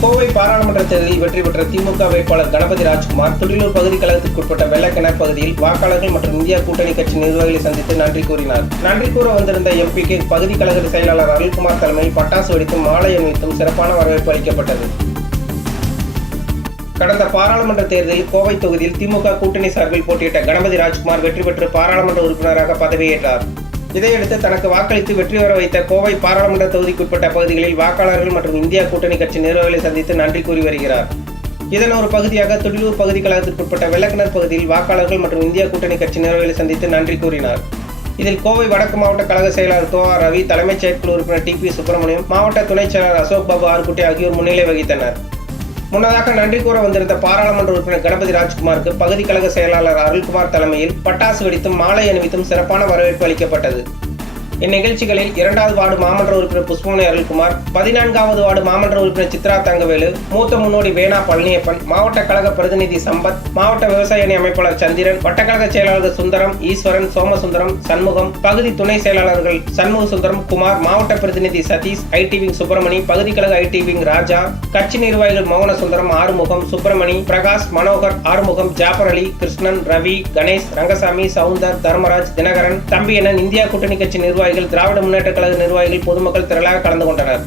கோவை பாராளுமன்ற தேர்தலில் வெற்றி பெற்ற திமுக வேட்பாளர் கணபதி ராஜ்குமார் துடிலூர் பகுதி கழகத்திற்குட்பட்ட வெள்ளக்கிணர் பகுதியில் வாக்காளர்கள் மற்றும் இந்தியா கூட்டணி கட்சி நிர்வாகிகளை சந்தித்து நன்றி கூறினார். நன்றி கூற வந்திருந்த எம்பிக்கு பகுதி கழக செயலாளர் அருள்குமார் தலைமையில் பட்டாசு வெடித்தும் மாலை அணிவித்தும் சிறப்பான வரவேற்பு அளிக்கப்பட்டது. கடந்த பாராளுமன்ற தேர்தலில் கோவை தொகுதியில் திமுக கூட்டணி சார்பில் போட்டியிட்ட கணபதி ராஜ்குமார் வெற்றி பெற்று பாராளுமன்ற உறுப்பினராக பதவியேற்றார். இதையடுத்து தனக்கு வாக்களித்து வெற்றி பெற வைத்த கோவை பாராளுமன்ற தொகுதிக்குட்பட்ட பகுதிகளில் வாக்காளர்கள் மற்றும் இந்தியா கூட்டணி கட்சி நிர்வாகிகளை சந்தித்து நன்றி கூறி வருகிறார். இதன் ஒரு பகுதியாக துடிலூர் பகுதி கழகத்திற்குட்பட்ட வெள்ளக்கிணர் பகுதியில் வாக்காளர்கள் மற்றும் இந்தியா கூட்டணி கட்சி நிர்வாகிகளை சந்தித்து நன்றி கூறினார். இதில் கோவை வடக்கு மாவட்ட கழக செயலாளர் தோ ரவி தலைமைச் செயற்குழு உறுப்பினர் டி பி சுப்பிரமணியம் மாவட்ட துணைச் செயலாளர் அசோக் பாபு ஆர்குட்டி ஆகியோர் முன்னிலை வகித்தனர். முன்னதாக நன்றி கூற வந்திருந்த பாராளுமன்ற உறுப்பினர் கணபதி ராஜ்குமாருக்கு பகுதி கழக செயலாளர் அருள்குமார் தலைமையில் பட்டாசு வெடித்தும் மாலை அணிவித்தும் சிறப்பான வரவேற்பு அளிக்கப்பட்டது. இந்நிகழ்ச்சிகளில் இரண்டாவது வார்டு மாமன்ற உறுப்பினர் புஷ்பமணி அருள்குமார் பதினான்காவது வார்டு மாமன்ற உறுப்பினர் சித்ரா தங்கவேலு மூத்த முன்னோடி வேணா பழனியப்பன் மாவட்ட கழக பிரதிநிதி சம்பத் மாவட்ட விவசாய அணி அமைப்பாளர் சந்திரன் வட்டக்கழக செயலாளர்கள் சுந்தரம் ஈஸ்வரன் சோமசுந்தரம் சண்முகம் பகுதி துணை செயலாளர்கள் சண்முக சுந்தரம் குமார் மாவட்ட பிரதிநிதி சதீஷ் ஐடி விங் சுப்பிரமணி பகுதி கழக ஐடி விங் ராஜா கட்சி நிர்வாகிகள் மோகன சுந்தரம் ஆறுமுகம் சுப்பிரமணி பிரகாஷ் மனோகர் ஆறுமுகம் ஜாபர் அலி கிருஷ்ணன் ரவி கணேஷ் ரங்கசாமி சவுந்தர் தர்மராஜ் தினகரன் தம்பியனன் இந்தியா கூட்டணி கட்சி நிர்வாகிகள் திராவிட முன்னேற்ற கழக நிர்வாகிகள் பொதுமக்கள் திரளாக கலந்து கொண்டனர்.